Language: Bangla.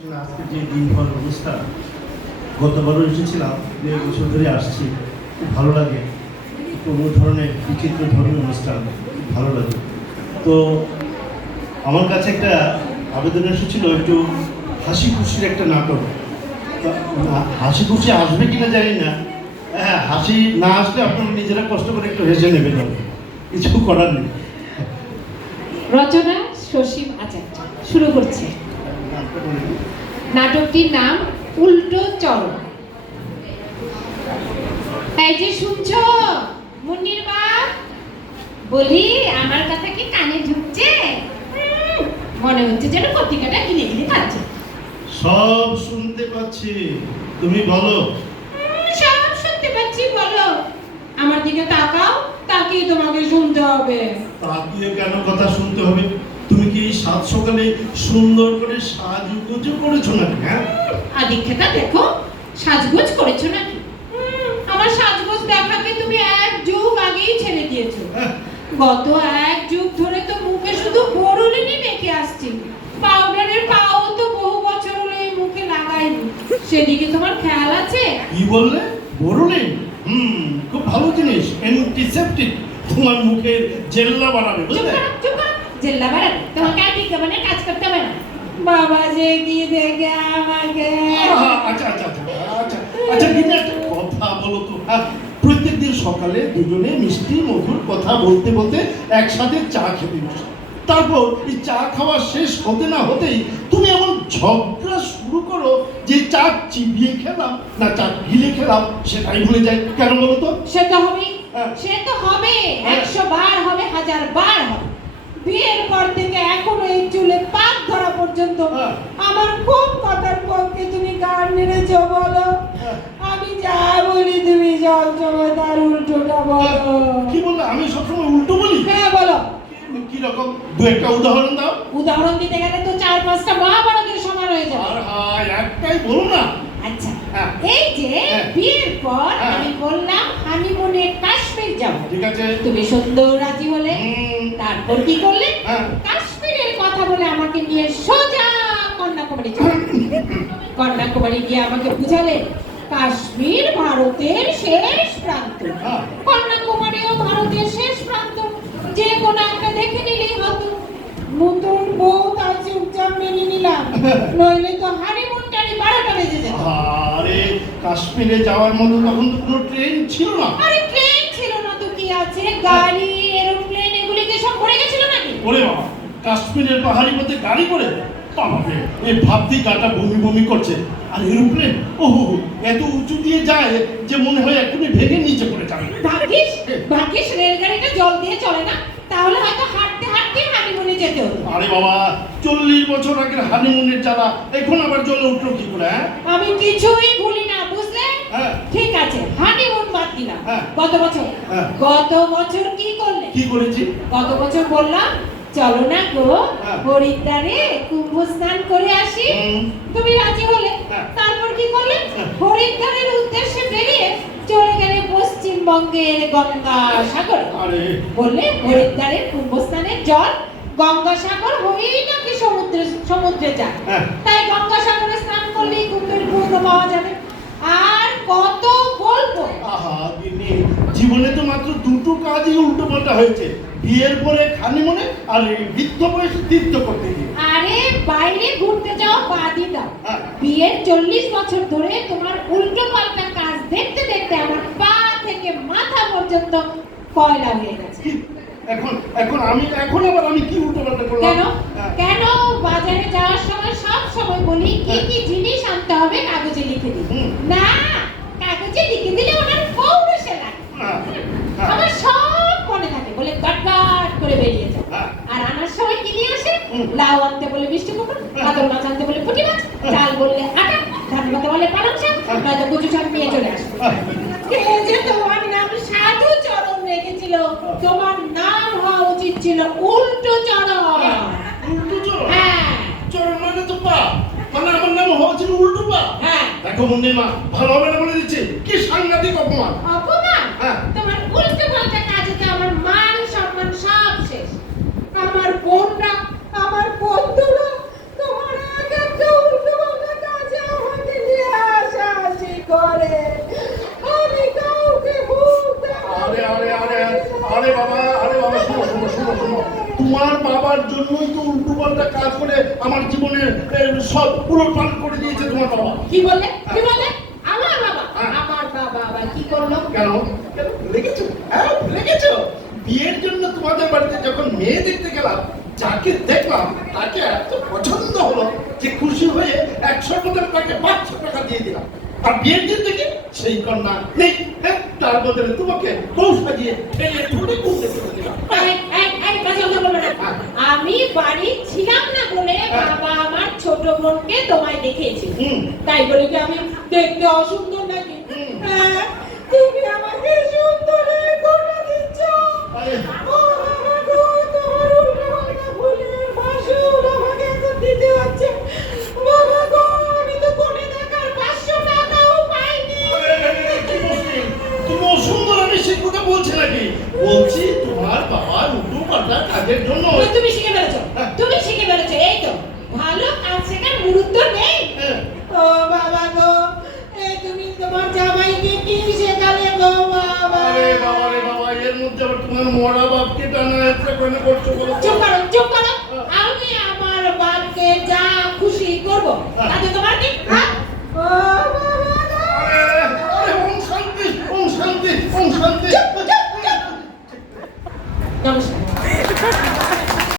আসলে আজকে যে দিন ভর অনুষ্ঠান, গতবারও এসেছিলাম, 2 বছর ধরে আসছি, খুব ভালো লাগে। কোনো ধরনের বিচিত্র ধরনের অনুষ্ঠান খুব ভালো লাগে। তো আমার কাছে একটা আবেদন এসেছিল, একটু হাসি খুশির একটা নাটক। হাসি খুশি আসবে কিনা জানি না। হ্যাঁ, হাসি না আসলে আপনারা নিজেরা কষ্ট করে একটু হেসে নেবেন, কিছু করার নেই। রচনা সসীম আচার্য শুরু করছে। নাটকটির নাম উল্টো চরণ। এই যে শুনছো মুন্নির বাপ, বলি আমার কথা কি কানে ঢুকছে? মনে হচ্ছে যেন পত্রিকাটা গিলে গিলে খাচ্ছে। সব শুনতে পাচ্ছি, তুমি বলো। সব শুনতে পাচ্ছি, বলো। আমার দিকে তাকাও, তাকিয়ে তোমাকে শুনতে হবে। তাকিয়ে কেন কথা শুনতে হবে? তুমি কি এই সাত সকালে সুন্দর করে সাজুগুজু করেছো নাকি? হ্যাঁ, আদিক্ষেতা দেখো, সাজগোজ করেছো নাকি? আমার সাজগোজ দেখাকে তুমি 1 যুগ আগেই ছেড়ে দিয়েছো। গত 1 যুগ ধরে তো মুখে শুধু বড়ুলিনি মেখে আসছি। পাউডারের পাও তো বহু বছর হলো এই মুখে লাগাইনি। সেদিকে তোমার খেয়াল আছে? কি বললে? বড়ুলিন? খুব ভালো জিনিস, অ্যান্টিসেপটিক। তোমার মুখের জেল্লা বাড়াবে, বুঝলে? চুপ করো, জেল্লা বাড়াবে। তোমাকে আর বিজ্ঞাপনে কাজ করতে হবে না। বাবা যে কি দেখে আমাকে। আচ্ছা আচ্ছা আচ্ছা আচ্ছা আচ্ছা, কিন্তু একটা কথা বলো তো। প্রত্যেকদিন সকালে দুজনে মিষ্টি মধুর কথা বলতে বলতে একসাথে চা খেতে বসে, তারপর এই চা খাওয়া শেষ হতে না হতেই তুমি এমন ঝগড়া শুরু করো যে চা চিবিয়ে খেলাম না চা গিলে খেলাম সেটাই ভুলে যায়। কেন বলো তো? সে তো হবেই, হ্যাঁ। সে তো হবে। হ্যাঁ। 100 বার হবে, 1000 বার হবে। বিয়ের পর থেকে এখনো এই চুলে পাক ধরা পর্যন্ত হ্যাঁ। আমার কোন কথার পক্ষে তুমি গান নেড়েছো বলো? হ্যাঁ। আমি যা বলি তুমি সবসময় তার উল্টোটা বলো। কি বললে? আমি সবসময় উল্টো বলি? হ্যাঁ বলো। কি রকম? দু একটা উদাহরণ দাও। উদাহরণ দিতে গেলে তো 4-5টা মহাভারতের সমান হয়ে যাবে। আর হায়, একটাই বলো না। আচ্ছা, হ্যাঁ। এই যে হ্যাঁ। বিয়ের পর হ্যাঁ। আমি বললাম হানিমুনে কাশ্মীর যাব। ঠিক আছে। তুমি সুন্দর রাজি হলে। তারপর কি করলে? হ্যাঁ। কাশ্মীরের কথা বলে আমাকে নিয়ে সোজা কন্যাকুমারী চলে গেলে। কন্যাকুমারী গিয়ে আমাকে বুঝালে কাশ্মীর ভারতের শেষ প্রান্ত। হ্যাঁ। কন্যাকুমারীও ভারতের শেষ প্রান্ত। যে কোনো একটা দেখে নিলেই হতো। নতুন বউ তার চুপচাপ মেনে নিলাম, নইলে তো হানিমুনটারই 12টা বেজে যেত। আরে, কাশ্মীরে যাওয়ার মতো তখন তো কোনো ট্রেন ছিল না। আরে ট্রেন ছিল না তো কি আছে, গাড়ি, এরোপ্লেন এগুলিকে সব ভরে গেছিল নাকি? ওরে বাবা, কাশ্মীরের পাহাড়ি পথে গাড়ি করে? বাবারে, এই ভাবতেই গাটা বমি বমি করছে। আর এরোপ্লেন, ওহো, এত উঁচু দিয়ে যায় যে মনে হয় এক্ষুনি ভেঙে নিচে পড়ে যাবে। ভাগ্যিস রেলগাড়িটা জল দিয়ে চলে না, তাহলে হয়তো হাঁটতে হাঁটতে হানিমুনে যেতে হতো। আরে বাবা, 40 বছর আগের হানিমুনের জ্বালা এখন আবার জলে উঠলো কি করে? হ্যাঁ, আমি কিছুই ভুলি না, বুঝলে? হ্যাঁ। ঠিক আছে, হানিমুন বাদ দিলাম। হ্যাঁ। গত বছর হ্যাঁ। গত বছর কি করলে? কি করেছি? গত বছর বললাম চলো না গো হ্যাঁ। হরিদ্বারে কুম্ভ স্নান করে আসি। তুমি রাজি হলে। হ্যাঁ। তারপর কি করলে? হ্যাঁ। হরিদ্বারের উদ্দেশ্যে বেরিয়ে চলে গেলে পশ্চিমবঙ্গের গঙ্গাসাগর। আরে, বললে হরিদ্বারের কুম্ভ স্নানের জল গঙ্গাসাগর হয়েই নাকি সমুদ্রে যায়। হ্যাঁ। তাই গঙ্গাসাগরে স্নান করলেই কুম্ভের পূর্ণ পাওয়া যাবে। আর কত বলবো। আহা গিন্নি, জীবনে তো মাত্র 2টো কাজই উল্টো পাল্টা হয়েছে, বিয়ের পরে হানিমুনে আর এই বৃদ্ধ বয়সে তীর্থ করতে গিয়ে। আরে বাইরে ঘুরতে যাও বাদই দাও, হ্যাঁ। বিয়ের 40 বছর ধরে তোমার উল্টো পাল্টা কাজ দেখতে দেখতে আমার পা থেকে মাথা পর্যন্ত কয়লা হয়ে গেছে। কি? এখন আবার আমি কি উল্টো পাল্টা করলাম? কেন? হ্যাঁ। কেন বাজারে যাওয়ার সময় সব সময় বলি কি কি জিনিস আনতে হবে কাগজে লিখে দিই। না, কাগজে লিখে দিলে ওনার পৌরুষে লাগে। হ্যাঁ। আমার সব মনে থাকে বলে গটগট করে বেরিয়ে যায়। হ্যাঁ। আর আনার সময় কি নিয়ে আসে? লাউ আনতে বলে মিষ্টি কুমড়ো, কাতল মাছ আনতে বলে পুঁটি মাছ, চাল বললে আটা, ধান ভাতে বলে পালং শাক, নয়তো কচু শাক নিয়ে চলে আসবে। কে যে তোমার নাম সাধু চরণ রেখেছিল, তোমার নাম হওয়া উচিত ছিল উল্টো চরণ। উল্টো চরণ? হ্যাঁ। চরণ মানে তো পা, মানে আমার নাম হওয়া ছিল উল্টো পা। হ্যাঁ। দেখো মুন্নিমা, ভালো হবে না বলে দিচ্ছি, কি সাংঘাতিক অপমান। অপমান? হ্যাঁ। তোমার উল্টো পাল্টা কাজেতে আমার মান সম্মান সব শেষ। আমার বোনরা, আমার বন্ধুরা তোমার এক একটা উল্টো সব পুরো পালন করে দিয়েছে তোমার বাবা। কি বললে কি বললে? আমার বাবা আমার বাবা আবার কি করলো? কেন কেন ভুলে গেছো? হ্যাঁ ভুলে গেছো? বিয়ের জন্য তোমাদের বাড়িতে যখন মেয়ে দেখতে গেলাম, যাকে দেখলাম তাকে এত পছন্দ হলো যে খুশি হয়ে 100 টাকা তাকে 500 টাকা দিয়ে দিলাম। আর বিয়ের দিন থেকে সেই কন্যা নেই, হ্যাঁ তার বদলে তোমাকে বউ সাজিয়ে ঠেলে ঠুলে ঘুরতে চলে দিলাম। কাজে কথা বলবে না। আমি বাড়ি ছিলাম না বলে বাবা আমার ছোট বোনকে তোমায় দেখেছি, তাই বলে কি আমি দেখতে অসুন্দর নাকি? হ্যাঁ, তুমি আমাকে সুন্দরের কথা দিচ্ছ। ও বাবা গো, তোমার উল্টোপাল্টা ভুলের মাসুল আমাকে এখন দিতে হচ্ছে। বাবা গো, আমি তো কোণে দেখার 500 টাকাও পাইনি। তুমি অসুন্দর আমি সে কথা বলছি নাকি? বলছি তোমার বাবার উল্টো পাল্টা কাজের জন্য। তুমি শিখে ফেলেছো, তুমি শিখে ফেলেছো। এই তো ভালো কাজ শেখার গুরুত্ব নেই। ও বাবা গো, তুমি তোমার জামাইকে কি শেখালে গো বাবা? আরে বাবা রে বাবা, এর মধ্যে আবার তোমার মরা বাপকে টানা একটা করে করছো বলো? চুপ করো চুপ করো। আমি আমার বাপকে যা খুশি করবো তাতে তো